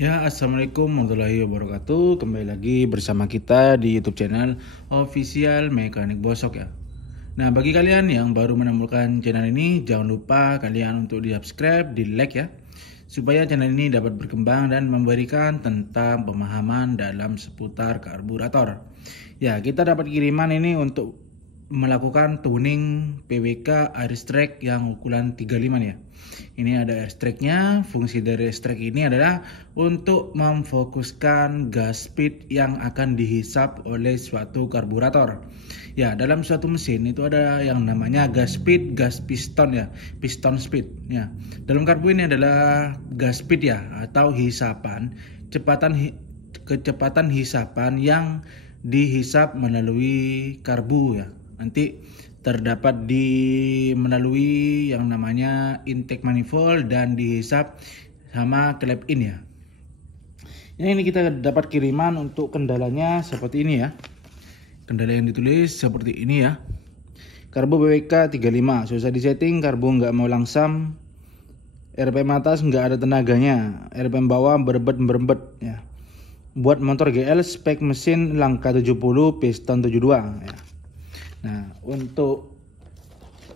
Ya, Assalamualaikum warahmatullahi wabarakatuh. Kembali lagi bersama kita di YouTube channel Official Mekanik Bosok ya. Nah, bagi kalian yang baru menemukan channel ini, jangan lupa kalian untuk di-subscribe, di-like ya, supaya channel ini dapat berkembang dan memberikan tentang pemahaman dalam seputar karburator. Ya, kita dapat kiriman ini untuk melakukan tuning PWK airstrike yang ukuran 35 ya. Ini ada airstrike-nya. Fungsi dari airstrike ini adalah untuk memfokuskan gas speed yang akan dihisap oleh suatu karburator. Ya, dalam suatu mesin itu ada yang namanya gas speed, gas piston ya, piston speed ya. Dalam karbu ini adalah gas speed ya, atau hisapan, kecepatan hisapan yang dihisap melalui karbu ya. Nanti terdapat melalui yang namanya intake manifold dan dihisap sama klep in ya. Ini kita dapat kiriman untuk kendalanya seperti ini ya. Kendala yang ditulis seperti ini ya. Karbu PWK 35 susah disetting, karbu nggak mau langsam, RPM atas nggak ada tenaganya, RPM bawah berebet ya. Buat motor GL spek mesin langka 70 piston 72 ya. Nah, untuk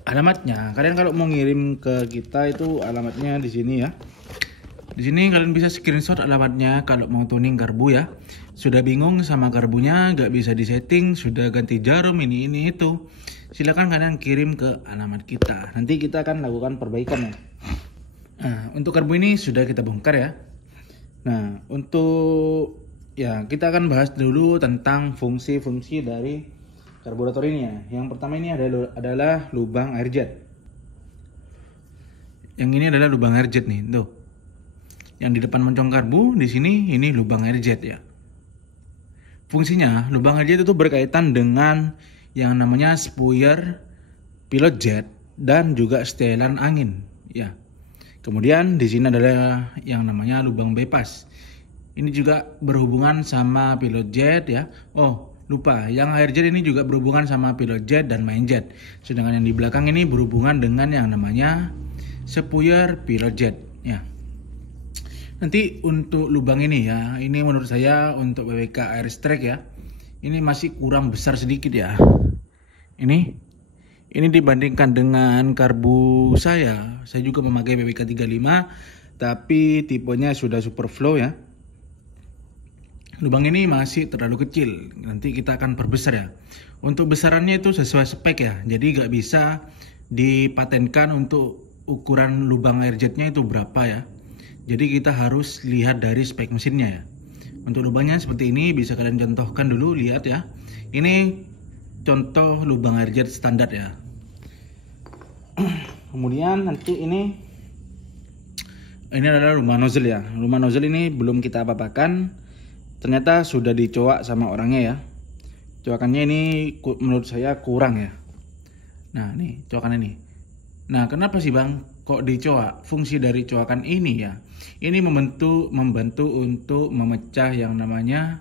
alamatnya, kalian kalau mau ngirim ke kita itu alamatnya di sini ya. Di sini kalian bisa screenshot alamatnya kalau mau tuning karbu ya. Sudah bingung sama karbunya, nggak bisa disetting, sudah ganti jarum ini itu. Silakan kalian kirim ke alamat kita. Nanti kita akan lakukan perbaikan ya. Nah, untuk karbu ini sudah kita bongkar ya. Nah, untuk ya kita akan bahas dulu tentang fungsi-fungsi dari karburator ini ya. Yang pertama ini adalah lubang air jet. Yang ini adalah lubang air jet nih, tuh. Yang di depan moncong karbu di sini ini lubang air jet ya. Fungsinya lubang air jet itu berkaitan dengan yang namanya spuyur pilot jet dan juga setelan angin ya. Kemudian di sini adalah yang namanya lubang bypass. Ini juga berhubungan sama pilot jet ya. Oh, lupa, yang air jet ini juga berhubungan sama pilot jet dan main jet. Sedangkan yang di belakang ini berhubungan dengan yang namanya spuyur pilot jet ya. Nanti untuk lubang ini ya, ini menurut saya untuk PWK airstrike ya, ini masih kurang besar sedikit ya. Ini dibandingkan dengan karbu saya juga memakai PWK 35 tapi tipenya sudah superflow ya. Lubang ini masih terlalu kecil, nanti kita akan perbesar ya. Untuk besarannya itu sesuai spek ya, jadi nggak bisa dipatenkan untuk ukuran lubang air jetnya itu berapa ya. Jadi kita harus lihat dari spek mesinnya ya. Untuk lubangnya seperti ini, bisa kalian contohkan dulu, lihat ya. Ini contoh lubang air jet standar ya. Kemudian nanti ini adalah rumah nozzle ya. Rumah nozzle ini belum kita apa-apakan. Ternyata sudah dicoak sama orangnya ya. Coakannya ini menurut saya kurang ya. Nah, nih coakan ini. Nah, kenapa sih Bang kok dicoak? Fungsi dari coakan ini ya, ini membantu untuk memecah yang namanya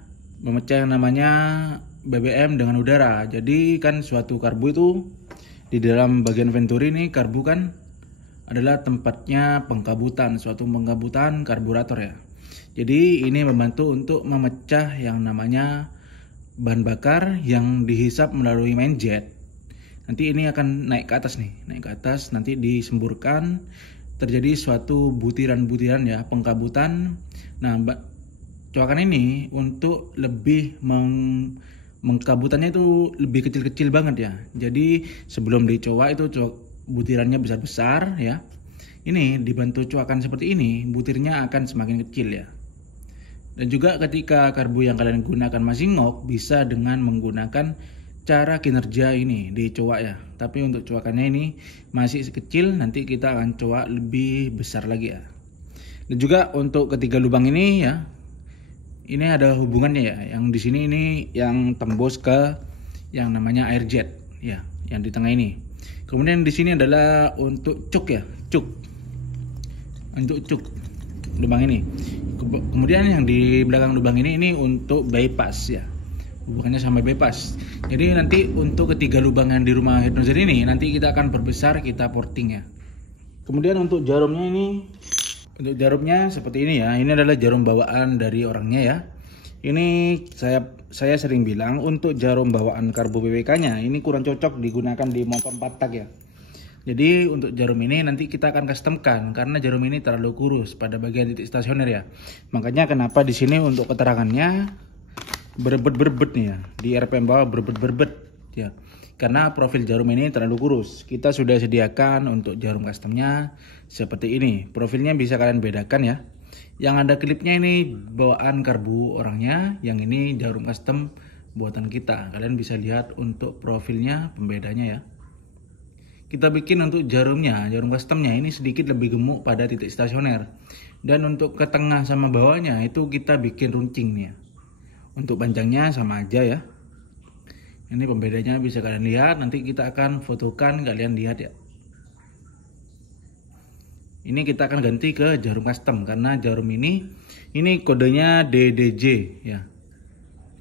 BBM dengan udara. Jadi kan suatu karbu itu di dalam bagian venturi ini, karbu kan adalah tempatnya suatu pengkabutan karburator ya. Jadi ini membantu untuk memecah yang namanya bahan bakar yang dihisap melalui main jet. Nanti ini akan naik ke atas nih, nanti disemburkan, terjadi suatu butiran-butiran ya, pengkabutan. Nah, coakan ini untuk lebih mengkabutannya itu lebih kecil-kecil banget ya. Jadi sebelum dicoak itu butirannya besar-besar ya. Ini dibantu coakan seperti ini, butirnya akan semakin kecil ya. Dan juga ketika karbu yang kalian gunakan masih ngok, bisa dengan menggunakan cara kinerja ini dicoak ya. Tapi untuk coakannya ini masih kecil, nanti kita akan coak lebih besar lagi ya. Dan juga untuk ketiga lubang ini ya, ini ada hubungannya ya. Yang di sini ini yang tembus ke yang namanya air jet ya, yang di tengah ini. Kemudian di sini adalah untuk cuk ya, untuk cuk lubang ini. Kemudian yang di belakang lubang ini untuk bypass ya, hubungannya sama bypass. Jadi nanti untuk ketiga lubang yang di rumah head nozzle ini nanti kita akan perbesar, kita porting ya. Kemudian untuk jarumnya ini Untuk jarumnya seperti ini ya. Ini adalah jarum bawaan dari orangnya ya. Ini saya sering bilang untuk jarum bawaan karbu PWK-nya ini kurang cocok digunakan di motor 4 tak ya. Jadi untuk jarum ini nanti kita akan customkan karena jarum ini terlalu kurus pada bagian titik stasioner ya. Makanya kenapa di sini untuk keterangannya berbet-berbet nih ya. Di RPM bawah berbet-berbet ya. Karena profil jarum ini terlalu kurus. Kita sudah sediakan untuk jarum customnya seperti ini. Profilnya bisa kalian bedakan ya. Yang ada klipnya ini bawaan karbu orangnya, yang ini jarum custom buatan kita. Kalian bisa lihat untuk profilnya pembedanya ya. Kita bikin untuk jarumnya, jarum customnya ini sedikit lebih gemuk pada titik stasioner. Dan untuk ke tengah sama bawahnya itu kita bikin runcing nih ya. Untuk panjangnya sama aja ya. Ini pembedanya bisa kalian lihat, nanti kita akan fotokan, kalian lihat ya. Ini kita akan ganti ke jarum custom karena jarum ini kodenya DDJ ya.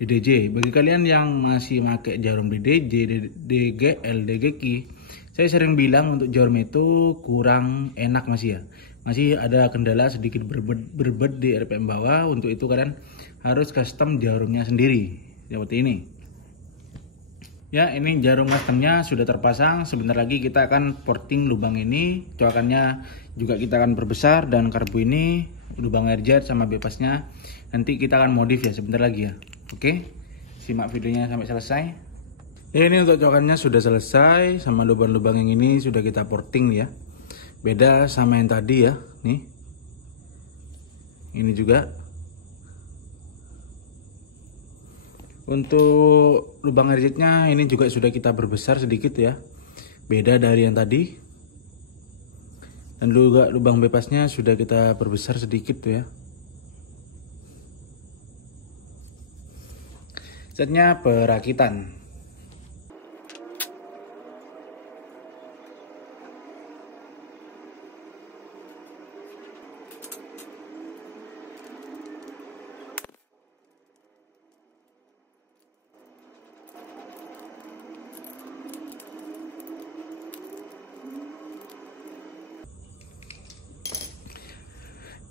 DDJ. Bagi kalian yang masih pakai jarum DDJ, DGL, DGK, saya sering bilang untuk jarum itu kurang enak masih ya. Masih ada kendala sedikit berbet di RPM bawah. Untuk itu kalian harus custom jarumnya sendiri seperti ini. Ya, ini jarum customnya sudah terpasang. Sebentar lagi kita akan porting lubang ini. Coakannya juga kita akan perbesar, dan karbu ini lubang air jet sama bebasnya nanti kita akan modif ya sebentar lagi ya. Oke, simak videonya sampai selesai. Ya, ini untuk coakannya sudah selesai, sama lubang-lubang yang ini sudah kita porting ya. Beda sama yang tadi ya. Nih, ini juga. Untuk lubang air jetnya ini juga sudah kita perbesar sedikit ya. Beda dari yang tadi. Dan juga lubang bebasnya sudah kita perbesar sedikit tuh ya. Setnya perakitan.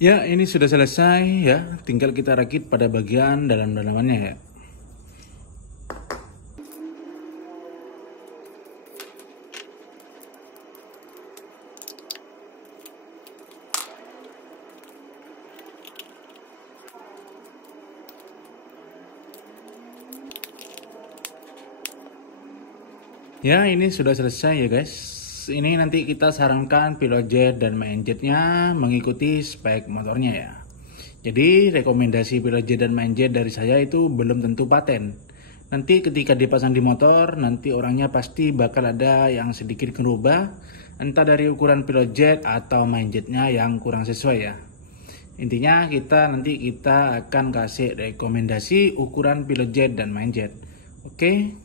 Ya, ini sudah selesai ya. Tinggal kita rakit pada bagian dalam-dalamannya ya. Ya, ini sudah selesai ya guys. Ini nanti kita sarankan pilot jet dan main jetnya mengikuti spek motornya ya. Jadi rekomendasi pilot jet dan main jet dari saya itu belum tentu paten. Nanti ketika dipasang di motor, nanti orangnya pasti bakal ada yang sedikit berubah, entah dari ukuran pilot jet atau main jetnya yang kurang sesuai ya. Intinya nanti kita akan kasih rekomendasi ukuran pilot jet dan main jet. Oke,